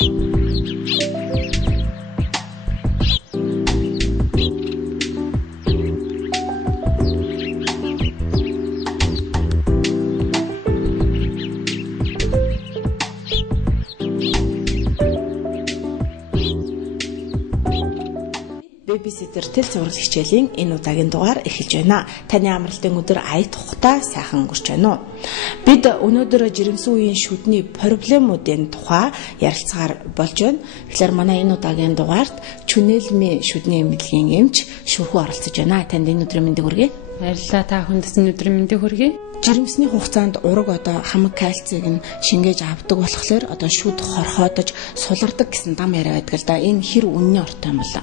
Babysitter тэл зураг хичээлийн энэ удаагийн дугаар эхэлж байна. Таны амралтын өдөр ая тухтай сайхан өнгөрч байна уу? Бид өнөөдөр жирэмсэн үеийн шүдний проблемуудын тухай ярилцгаар болж байна. Тэгэхээр манай энэ удаагийн дугаарт Чүнэлми шүдний эмнэлгийн эмч Шүрхүү оролцож байна. Танд энэ өдрийн мэндийг хүргэе. Баярлалаа, та хүндэс энэ өдрийн мэндийг хүргэе. Жирэмсний хугацаанд ураг одоо хамаг кальцийг нь шингээж авдаг болохоор одоо шүд хорхоодож сулардаг гэсэн дам яриа байдаг л да. Энэ хэр үнний ортой юм бол?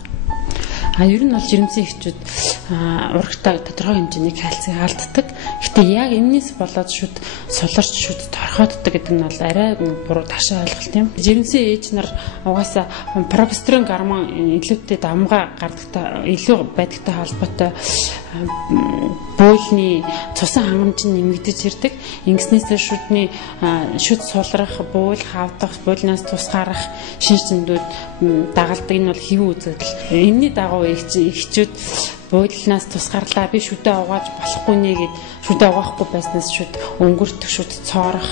Ер нь бол жирэмсэн эхчүүд урагтаа тодорхой хэмжээний кальцийг алддаг. Гэтэ яг энэс болоод шүд суларч шүд торхооддаг гэдэг нь бол арай буруу ташаа ойлголт юм. Жирэмсэн ээж нар угаасаа прогестерон гормон илүүтэй дамгаа гардагтай илүү байдагтай холбоотой буулны цусан хангамж нь нэмэгдэж ирдэг. Ингэснээсээ шүд сулрах, буул хавдах, буулнаас тусгаарах шинж тэмдгүүд дагалдаг. Энэ бол хэвийн үзэгдэл. Энэний дагуу эхчүүд буудлнаас тусгаарлаа, би шүдээ угааж болохгүй нэ гэд шүдээ угаахгүй байснаас шүд өнгөртөх, шүд цоорох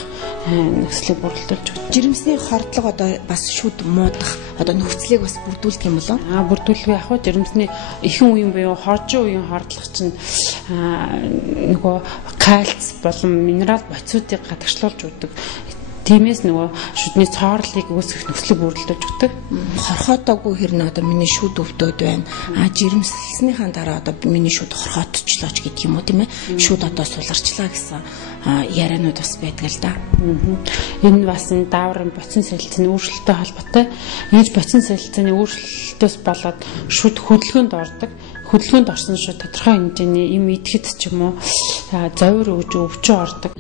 нөхцөлийг бүрэлдүүлж байна. Жирэмсний хордлого одоо бас шүд муудах одоо нөхцөлийг бас бүрдүүлдэг юм болов? Бүрдүүлэх яг хөө жирэмсний ихэн үеийн буюу хоржин үеийн хордлого чинь нөгөө кальц болон минерал боцуудыг гадагшлуулж өгдөг. Тиймээс нөгөө шүдний цоорлыг үүсгэх нөхцөлийг бүрдүүлж өгдөг. Хорхоотоогүй хэрнээ одоо миний шүд өвдөөд байна. Жирэмсэлснийхаа дараа одоо миний шүд хорхоотчлоо ч гэдэг юм уу тийм ээ. Шүд одоо суларчлаа гэсэн яриануд бас байдаг л да. Энэ бас энэ дааврын боцон солилцооны өөрчлөлттэй холбоотой. Ингэж боцон солилцооны өөрчлөлтөөс болоод шүд хөдөлгөөнд ордог. Хөдөлгөөнд орсон шүд тодорхой хэмжээний юм идэхэд ч юм уу зовир өгж өвчөө ордог.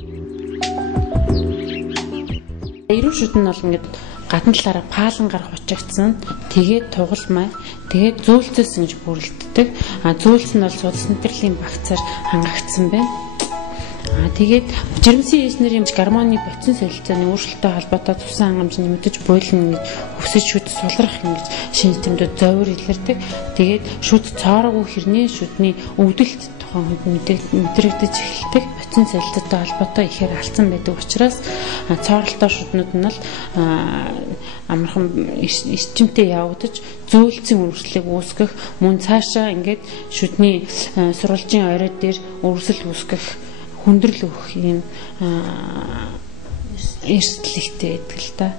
Эрүүл шүд нь бол ингээд гадна талаараа паалангаар хучигдсан. Тэгээд тугалмай. Тэгээд зөөлцөөс ингэж бүрэлддэг. Зөөлц нь бол судас нэтрэлийн багцаар хангагдсан байна. Тэгээд жирэмсэн ээжнэрийн гормоны боцон солилцооны өөрчлөлттэй холбоотой цусан хангамж нэмэгдэж буйлна гэж өсөж шүд сулрах ингэж шинж тэмдгүүд зовир илэрдэг. Тэгээд шүд цоороогүй хэрнээ шүдний өвдөлт тухайн мэдрэгдэж эхэлдэг. Боцон солилцоотой холбоотой ихээр алдсан байдаг учраас цооролтой шүднүүд нь бол амархан эрчимтэй явагдаж зөөлцийн үргэлжлэлийг үүсгэх, мөн цаашаа ингээд шүдний сурвалжийн орой дээр үргэлжил үүсгэх хүндрэл өгөх юм эрсдэлтэй байдаг л да.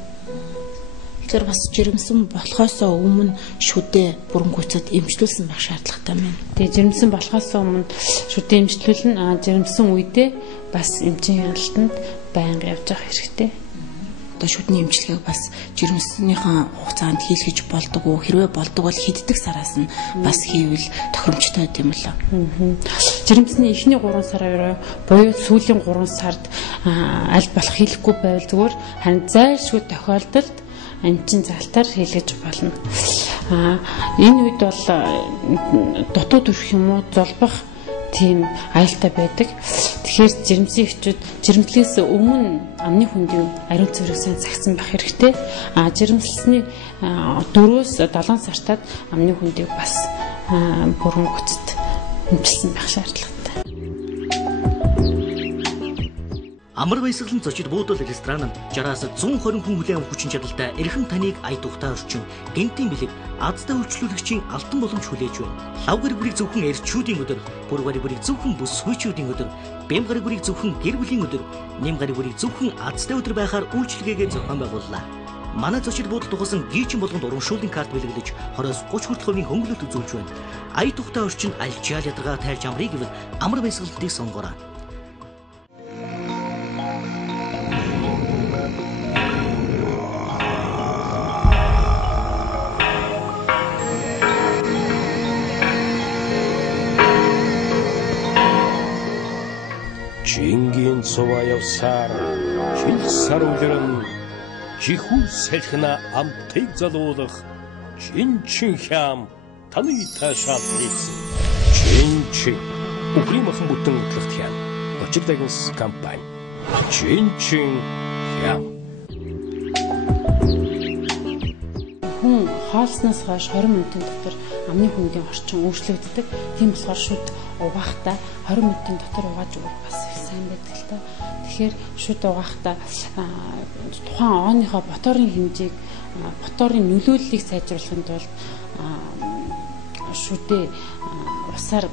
Тэр бас жирэмсэн болохоос өмнө шүдээ бүрэнгүйцэд эмчлүүлсэн байх шаардлагатай байна. Тэгээ жирэмсэн болохоос өмнө шүдээ эмчлүүлнэ. Жирэмсэн үедээ бас эмчийн хяналтанд байнга явж явах хэрэгтэй. Одоо шүдний эмчилгээг бас жирэмснийхаа хугацаанд хийлгэж болдог уу? Хэрвээ болдог бол хэддэг сараас нь бас хийвэл тохиромжтой юм л. Жирэмсний эхний 3 сарын буюу сүүлийн 3 сард аль болох хийлэхгүй байвал зүгээр харин зайлшгүй тохиолдолд эмчийн залтаар хийлгэж болно. Энэ үед бол дутуу төрөх юм уу золбох тийм аюултай байдаг. Тэгэхээр жирэмсэн эхчүүд жирэмслээс өмнө амны хүндийн ариун цэврийг сайн цагсан байх хэрэгтэй. Жирэмслсний 4-өөс 7 сартад амны хүндийг бас бүрэнгүйцэд эмчилсэн байх шаардлагатай. Амар баясгалан зочид буудал ресторан 60-аас 120 хүн хүлээн авах хүчин чадалтай эрхэм таныг ая тухтай орчин гэнтийн бэлэг азтай үйлчлүүлэгчийн алтан боломж хүлээж байна. Лав гэр бүрийг зөвхөн эрчүүдийн өдөр, бүр гар бүрийг зөвхөн бүс хүйчүүдийн өдөр, бэм гар бүрийг зөвхөн гэр бүлийн өдөр, нэм гар бүрийг зөвхөн азтай өдөр байхаар үйлчлэгээгээ зохион байгууллаа. Манай зочид буудал тухасан гийчин болгонд урамшууллын карт бэлгэлж 20-30% хөнгөлөлт үзүүлж байна. Ая тухтай орчин альчаал ядаргаа тайлж амрыг гэвэл амар баясгалантыг сонгоорой. Чингин цуваа явсаар жил сар үлрэн чихүү салхина амтыг залуулах чинчин хям таны таашаал хийсэн. Чинчин Украин махан бүтэн хөтлөлт хям Очирдагс компани чинчин хям хоолсноос хойш 20 минутын дотор амны хүндийн орчин өөрчлөгддөг. Тийм болохоор шүд угаахтаа 20 минутын дотор угааж өгөх бас их сайн байдаг л та. Тэгэхээр шүд угаахтаа тухайнооныхоо моторын хэмжээг, моторын нөлөөллийг сайжруулахын тулд шүдээ усаар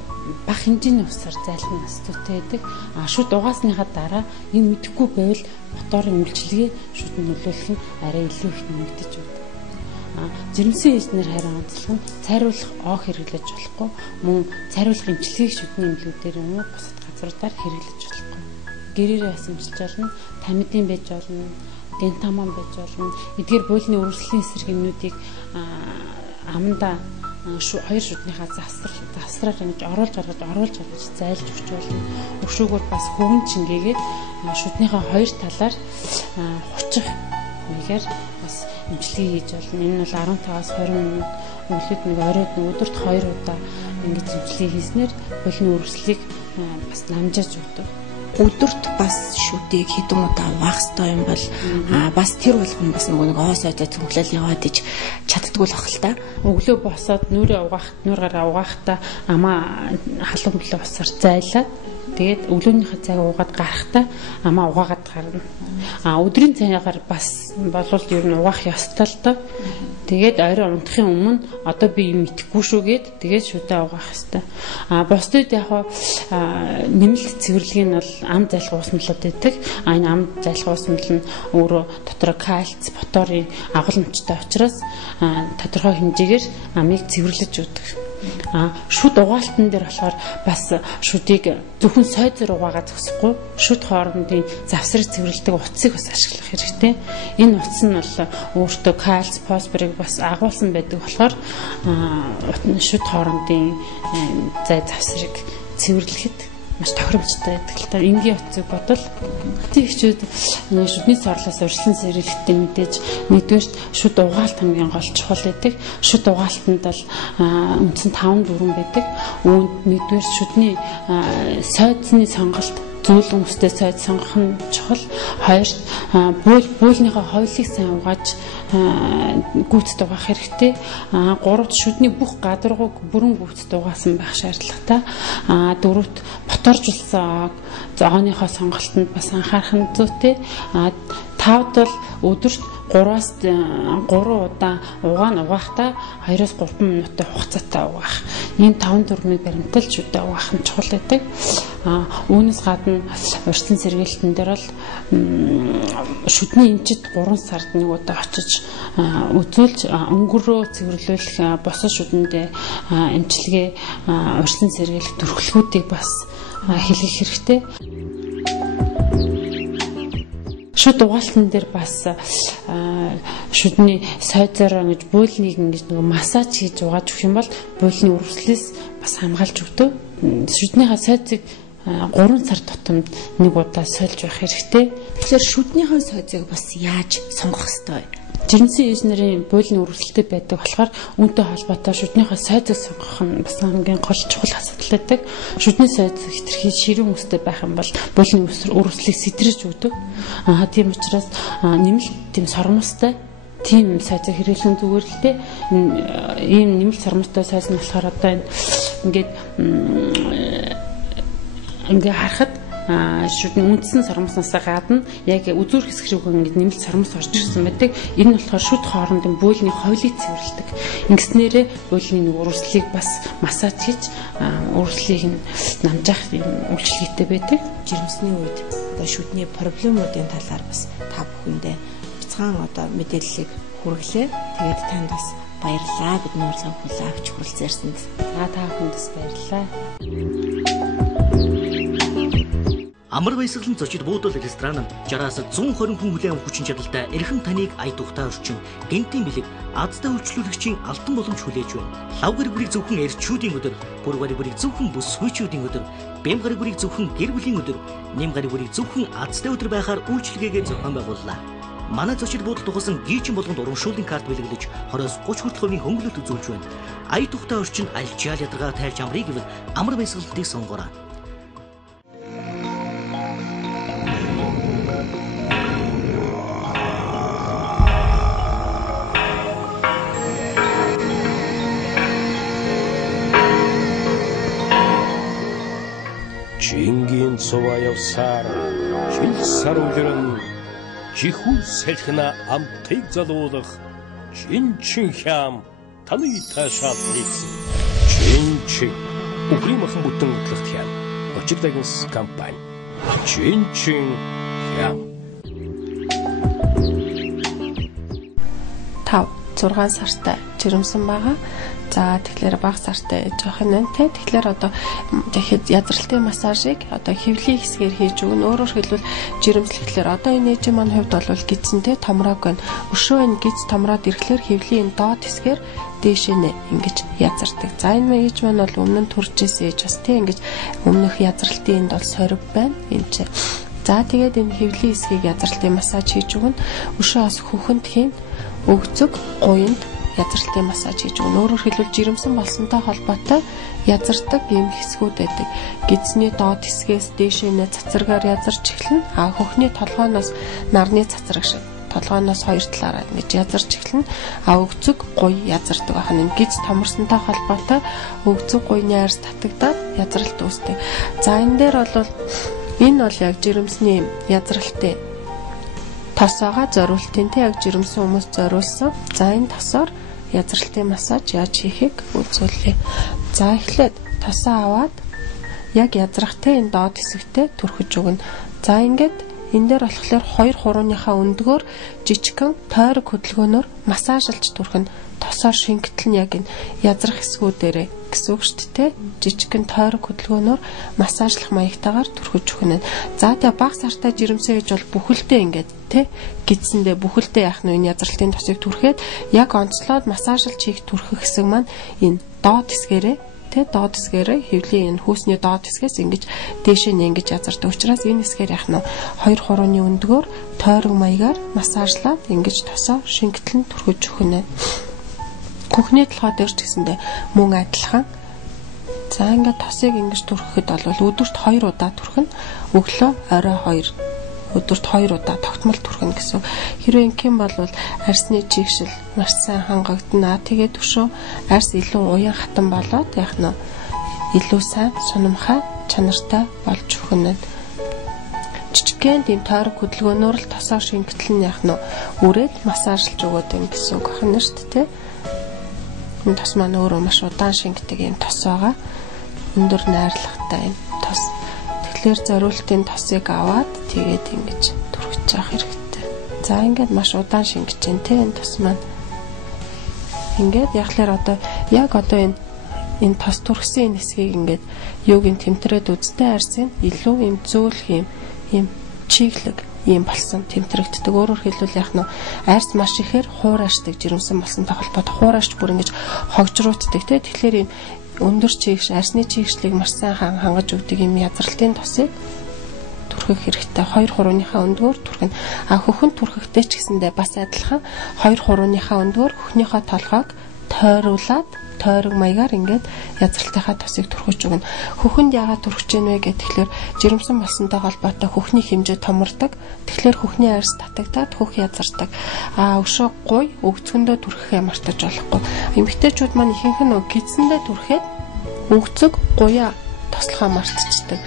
бага хэмжээний усаар зайлах нь зүйтэй байдаг. Шүд угаасныхаа дараа энэ мэдэхгүй байвал моторын үйлчилгээ шүд нөлөөлөх нь арай илүү их нэмэгдэж байдаг. Жирэмсэн эзнэр харин онцлог нь цайруулах оо хэрэглэж болохгүй, мөн цайруулах эмчилгээг шүдний эмнэлгүүдээр юм уу бусад газруудаар хэрэглэж болохгүй. Гэрээрээ бас эмчилж болно, тамидын байж болно, дентамон байж болно. Эдгээр буйлны үргэлжлэлийн эсрэг юмнуудыг амандаа хоёр шүднийхаа завсраар ингэж оруулж гаргаж зайлж өгч болно. Өшөөгөр бас хөвөн чингээгээд шүднийхаа хоёр талаар хучих нэгээр бас эмчилгээ хийж болно. Энэ бол 15-аас 20 минут өглөөд нэг оройд өдөрт 2 удаа ингэж эмчилгээ хийснээр буйлны үргэлжлэлийг бас намжааж өгдөг. Өдөрт бас шүдийг хэдэн удаа угаах ёстой юм бол бас тэр болгоно бас нэг оос ойтой цөнхлөл яваад иж чаддгүй л бахал та. Өглөө босоод нүрээ гараа угаахтаа амаа халуун бэлэг усаар зайлаад тэгээд өглөөнийхөө цаг уугаад гарахтаа амаа угаагаад гарна. Өдрийн цагаар бас болвол ер нь угаах ёстой л доо. Тэгээд орой унтахын өмнө одоо би юм итгэхгүй шүүгээд тэгээд шүдээ угаах ёстой. Бусдад яг нэмэлт цэвэрлэгийн нь бол ам зайлах уусмлууд байдаг. Энэ ам зайлах уусмал нь өөрөө дотор кальц, фосфорын агуулмжтай учраас тодорхой хэмжээгээр амыг цэвэрлэж өгдөг. Шүд угаалтан дээр болохоор бас шүдийг зөвхөн сойзор угаагаа зогсохгүй, шүд хоорондын завсрыг цэвэрлэдэг утсыг бас ашиглах хэрэгтэй. Энэ утас нь бол өөртөө кальц, фосфорыг бас агуулсан байдаг болохоор шүд хоорондын завсрыг цэвэрлэхэд маш тохиромжтой байдаг л та. Энгийн утсыг бодвол тийгчүүд шүдний сорлоос урьдчилан сэргэлттэй мэдээж нэгдүгээр шүд угаалт хамгийн гол чухал байдаг. Шүд угаалтанд бол үндсэн 5 дүрэн байдаг. Үүнд нэгдүгээр шүдний сойдсны сонголт, зүйл өмстэй сойд сонгох нь чухал. Хоёрт буулныхаа ховлыг сайн угааж гүйцэд угаах хэрэгтэй. Гуравт шүдний бүх гадаргууг бүрэн гүйцэд угаасан байх шаардлагатай. Дөрөвт боторжулсан зооныхоо сонголтод бас анхаарах нь зүйтэй. Тавд бол өдөрт 3-аас 3 удаа угаахтаа 2-оос 3 минутын хугацаатай угаах. Энэ 5 дүрмийг баримталж шүдээ угаах нь чухал байдаг. Үүнээс гадна урьдчилан сэргээлтэн дээр бол шүдний эмчит 3 сард нэг удаа очиж үзүүлж өнгөрөө цэвэрлүүлэх босоо шүдэндээ эмчилгээ, урьдчилан сэргээлэх төрхлгүүдийг бас хэлэх хэрэгтэй. Шүд угаалтан дээр бас шүдний сойзоор ингэж буйлныг ингэж нэг массаж хийж угааж өгөх юм бол буйлны үргэлжлэлээс бас хамгаалж өгдөг. Шүднийхаа сойзыг 3 сар тутамд нэг удаа сольж байх хэрэгтэй. Тэгэхээр шүднийхээ сойзыг бас яаж сонгох ёстой вэ? Жирэмсэн инженерийн буйлны үргэлжлэлтэй байдаг болохоор үүнтэй холбоотой шүднийхээ сойзыг сонгох нь бас хамгийн гол чухал асуудал байдаг. Шүдний сойз хэтэрхий ширүүн үстэй байх юм бол буйлны үргэлжлэлийг сэтрэж өгдөг. Тийм учраас нэмэлт тийм сормостой тийм сойзыг хэрэглэх зүгээр л дээ. Ийм нэмэлт сормостой сойз нь болохоор одоо ингээд харахад шүдний үндсэн сормосноос гадна яг үзүүр хэсэг шиг ингээд нэмэлт сормос орж ирсэн байдаг. Энэ нь болохоор шүд хоорондын буйлны ховлыг цэвэрлэдэг. Ингэснээрээ буйлны үргэлжлэлийг бас массаж хийж үргэлжлэлийг нь намжаах юм үйлчлэгтэй байдаг. Жирэмсний үед одоо шүдний проблемуудын талаар бас та бүхэндээ бяцхан одоо мэдээллийг хүргэлээ. Тэгээд танд бас баярлалаа. Бидний урилгыг хүлээн авч хүрэлцээрсэнд та бүхэндээс баярлалаа. Амар баясгалан зочид буудал ресторан нь 60-аас 120 хүн хүлээн авах хүчин чадалтай эрхэм таныг ая тухтай орчин гэнтийн бэлэг азтай үйлчлүүлэгчийн алтан боломж хүлээж байна. Лав гаригүрийг зөвхөн эрчүүдийн өдөр, бүр гаригүрийг зөвхөн бүс хүйчүүдийн өдөр, бэм гаригүрийг зөвхөн гэр бүлийн өдөр, нэм гаригүрийг зөвхөн азтай өдөр байхаар үйлчлэгээгээ зохион байгууллаа. Манай зочид буудал тухсан гийчин болгонд урамшууллын карт бэлэглэж 20-оос 30% хөнгөлөлт үзүүлж байна. Ая тухтай орчин альчаал ядаргаа тайлж амрыг гэвэл амар баясгалантыг сонгоорой. сува явсаар шил сар үлрэн жихүү салхина амтыг залуулах чинчин хям таны таашаал нийцсэн. Чинчин Ugri махан бүтэн хөтлөлт хям. Очиглагс компани. Чинчин хям. 5-6 сартай жирэмсэн байгаа. За тэгэхээр бага сартай жоох юм те. Тэгэхээр одоо тэгэхэд язралтын массажийг одоо хөвлийн хэсгээр хийж өгнө. Өөрөөр хэлбэл жирэмслэхлээр одоо энэ ээжийн маань хувьд бол гидсэнтэй томроог байна. Өшөө энэ гидс томроод ирэхлээр хөвлийн доод хэсгээр дээшээ нэ ингэж язардаг. За энэ ээж маань бол өмнө нь төрж ирсэн ээж бас те ингэж өмнөх язралтын энд бол сориг байна. Энэ ч. За тэгээд энэ хөвлийн хэсгийг язралтын массаж хийж өгнө. Өшөө бас хөхөнд хийн өгцөг гуйнд язралтын массаж хийж өгнө. Өөрөөр хэлбэл жирэмсэн болсонтой холбоотой язардаг ийм хэсгүүд байдаг. Гидсний доод хэсгээс дээшээ нэ цацрагаар язарч эхэлнэ. Хөхний толгооноос нарны цацраг шиг толгооноос хоёр талаараа ингэж язарч эхэлнэ. Өгцөг гуй язардаг байх нь гидс томорсонтой холбоотой өгцөг гуйны арьс татагдаад язралт үүсдэг. За энэ дээр бол энэ бол яг жирэмсний язралтын тос байгаа зориултын те яг жирэмсэн хүмүүс зориулсан. За энэ тосоор язралтын массаж яаж хийхийг үзүүлье. За эхлээд тосоо аваад яг язрахтай энэ доод хэсэгтээ түрхэж өгнө. За ингээд энэ дээр болохоор 2 хурууныхаа өндгөөр жижигхэн тойрог хөдөлгөөнөөр массажлж түрхэнэ. Тосоор шингэтэл нь яг энэ язрах хэсгүүдээрээ гэсэн үг шүү дээ. Жижигхэн тойрог хөдөлгөөнөөр массажлах маягтайгаар түрхэж өгнө. За тэгээ бага сартай жирэмсэн ээж бол бүхэлдээ ингээд те гидсэндээ бүхэлдээ яах нь энэ язралтын тосыг түрхэд яг онцлоод массажлж хийх түрхэх хэсэг маань энэ доод хэсгээрээ те доод хэсгээрээ хөвлийн энэ хүүсний доод хэсгээс ингэж дээшээ нь ингэж язардаг учраас энэ хэсгээр яах нь 2 хурууны өндгөөр тойрог маягаар массажлаад ингэж тосоо шингэтэл нь түрхэж өгнө. Хөхний толгой дээр ч гэсэндээ мөн адилхан. За ингээд тосыг ингэж түрхэхэд бол өдөрт 2 удаа түрхэнэ. Өглөө орой 2 өдөрт 2 удаа тогтмол түрхэнэ гэсэн. Хэрвээ ингэм бол арьсны чигшил маш сайн хангагдана. Тэгээд өшөө арьс илүү уян хатан болоод яах нь илүү сайн сунамхай чанартай болж өгнө. Жижигхэн тийм тойрог хөдөлгөөнөөр л тосоо шингэтэл нь яах нь үрээд массажлж өгöd юм гэсэн үг байна шүү дээ. Энэ тос маань өөрөө маш удаан шингэдэг юм тос байгаа. Өндөр найрлагатай юм тос. Тэгэхээр зориултын тосыг аваад тэгээд ингэж түрхэж явах хэрэгтэй. За ингээд маш удаан шингэж जैन те энэ тос маань. Ингээд яхахлаар одоо яг одоо энэ тос түрхсэн энэ хэсгийг ингээд юуг нь тэмтрээд үзтэй арьсан илүү юм зөөлх юм чиглэг ийм болсон тэмтрэгддэг. Өөрөөр хэлбэл яах нь арьс маш ихээр хуурайшдаг жирэмсэн болсонтой холбоотой хуурайшч бүр ингэж хогжруулдаг те. Тэгэхээр ийм өндөр чигш арьсны чигшлийг маш сайн хангаж өгдөг юм язралтын тосыг түрхэх хэрэгтэй. 2 хурууныхаа өндгөөр түрхэнэ. Хөхөнд түрхэхдээ ч гэсэндээ бас адилхан 2 хурууныхаа өндгөөр хөхнийхөө толгойг тойруулаад тойрог маягаар ингээд язралтынхаа тосыг түрхэж өгнө. Хөхөнд яагаад түрхэж гэнэ вэ гэхээр жирэмсэн болсонтой холбоотой хөхний хэмжээ томордог. Тэгэхээр хөхний арьс татагдаад хөх язардаг. Өшөө гуй өгцгөндөө түрхэхээ мартаж болохгүй. Эмэгтэйчүүд маань ихэнх нь гидсэндээ түрхэд өгцөг гуяа тослохоо мартчихдаг.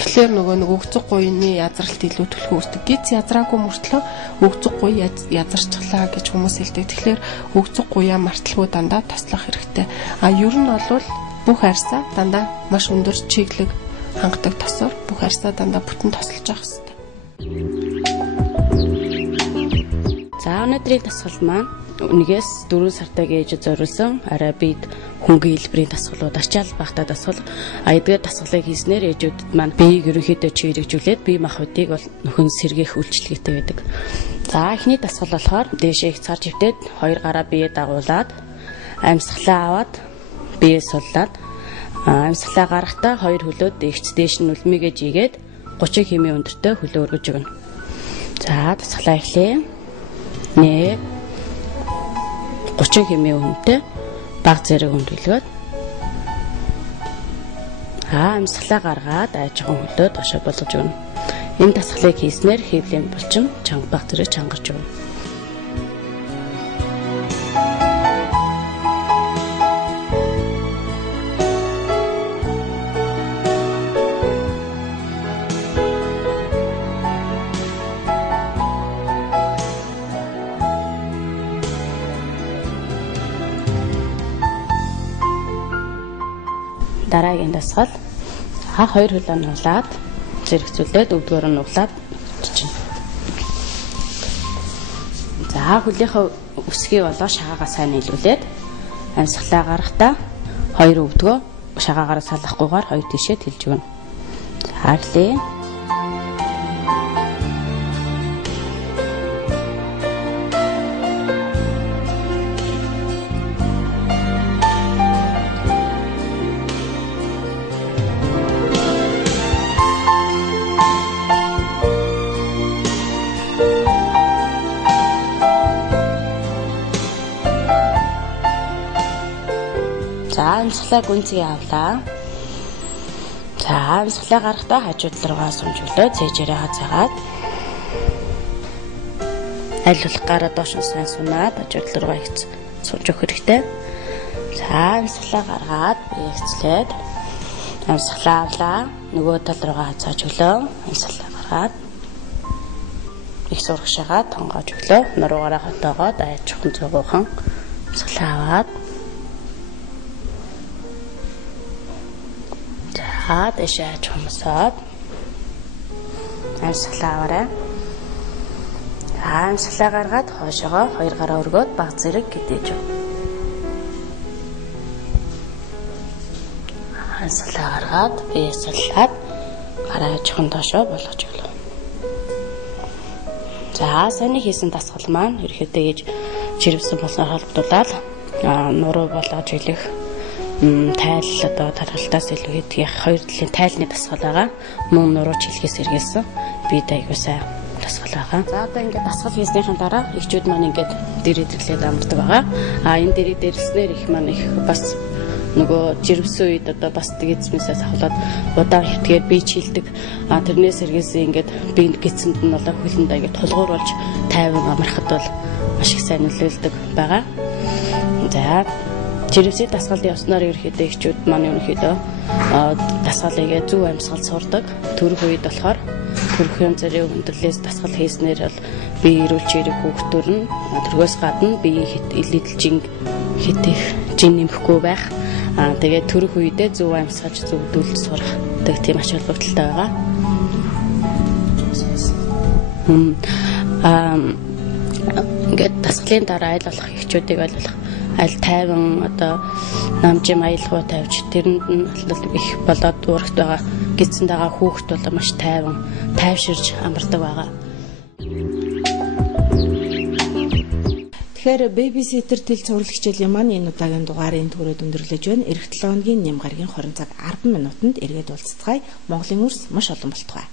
Тэгэхээр нөгөө өгцөг гуйны язралт илүү төлхөө үүсдэг. Гидс язраагүй мөртлөө өгцөг гуй язарчглаа гэж хүмүүс хэлдэг. Тэгэхээр өгцөг гуяа марталгүй дандаа тослох хэрэгтэй. Ер нь бол бүх арьсаа дандаа маш өндөр чиглэг хангадаг тосоор бүх арьсаа дандаа бүтэн тосолж явах хэрэгтэй. За өнөөдрийн дасгал маань нэгээс 4 сартай гэж зориулсан арай бид хөнгөн хэлбэрийн дасгалууд ачаал багтаа дасгал эдгээр дасгалыг хийснээр ээжүүдэд маань биеийг ерөнхийдөө чирэгжүүлээд бие махбодыг бол нөхөн сэргээх үйлчлэгтэй байдаг. За эхний дасгал болохоор дээшээ их цар живтээд 2 гараа бие дагуулад амьсгалаа аваад бие суллаад амьсгалаа гаргахтаа 2 хөлөө дээш нь үлмигээ жигээд 30 хэмээ өндөртэй хөлөө өргөж өгнө. За дасгалаа эхлэе. 30 хэмээ үнэтэй баг зэрэг өндөрлөгөөд амьсгалаа гаргаад айжхан хөлөө дошоо болгож өгнө. Энэ дасгалыг хийснээр хөвлийн булчин чанга баг зэрэг чангарч өгнө. дараагийн дасгал 2 хөлөө нуулаад зэрэгцүүлээд өвдгөр нь нуулаад чинь. За хөлийнхөө үсгийг болоо шагаагаа сайн нийлүүлээд амьсгалаа гаргахтаа 2 өвдгөө шагаагаараа салахгүйгээр 2 тишээ тэлж өгнө. За эхлэе. За амьсгалаа гүнзгий авлаа. За амьсгалаа гарахдаа хажууд руугаа сунжуулаа цээжээрээ хазаагаад аль болох гараа доош нь сайн сунаад хажууд руугаа их сунж өгөх хэрэгтэй. За амьсгалаа гаргаад биегцлээд амьсгалаа авлаа. Нөгөө тал руугаа хазааж өглөө. Амьсгалаа гаргаад их сургашаагаа тонгоож өглөө. Нуруугаараа хотоогоод аяжхан зөөгөөхан амьсгалаа аваад дэшаач хүмүүсээд амьсгалаа аваарай. Амьсгалаа гаргаад хоошоогоо 2 гараа өргөөд баг зэрэг гэдэж өг. Амьсгалаа гаргаад бийсэлээд гараа ажхан доошоо болгож өглөө. За саний хийсэн дасгал маань ерөөхдөө гэж жирэмсэн болсоор холбогдуулаад нуруу болгож илэх тайл одоо тархалтаас илүү хэдгийх 2 талын тайлны дасгал байгаа. Мөн нуруу чилхээс эргэлсэн. Би дайгуу сайн дасгал байгаа. За одоо ингээд дасгал хийснийхэн дараа эхчүүд маань ингээд дэр идэрлээд амардаг байгаа. Энэ дэрийг дэрснээр их маань их бас нөгөө жирэмсэн үед одоо бас эзмээсээс авахлаад удаан хитгээд би чилдэг. Тэрнээс эргэлсэн ингээд би гидсэнд нь болоо хөлөнд ингээд тулгуур болж тайван амархад бол маш их сайн нөлөөлдөг байгаа. За жирэмсийн дасгалын явснаар ерөөхдөө эхчүүд маань ерөөхдөө дасгалыг зөв амьсгал сурдаг. Төрөх үед болохоор төрхийн зэрэг өндөрлөөс дасгал хийснээр бол бие эрүүл чирэг хүүхдүүд нь төргөөс гадна бие илэдэлжин хитэх жин нэмэхгүй байх. Тэгээд төрөх үедээ зөв амьсгаж зөвдүүлж сурах тийм ач холбогдолтой байгаа. Ингээд дасгалын дараа айл болох эхчүүдийг ойлгох аль тайван одоо намжим аялгау тавьж тэрэнд нь их болоод урагт байгаа гидсэнд байгаа хүүхэд бол маш тайван тайвширж амардаг байгаа. Тэгэхээр бэбиситер тэл цуврал хичээлийн маань энэ удаагийн дугаарыг түрээд өндөрлөж байна. Эх 7 хоногийн нэм гарагийн 20 цаг 10 минутанд эргээд уулзцгаая. Монголын үрс маш олон болтугай.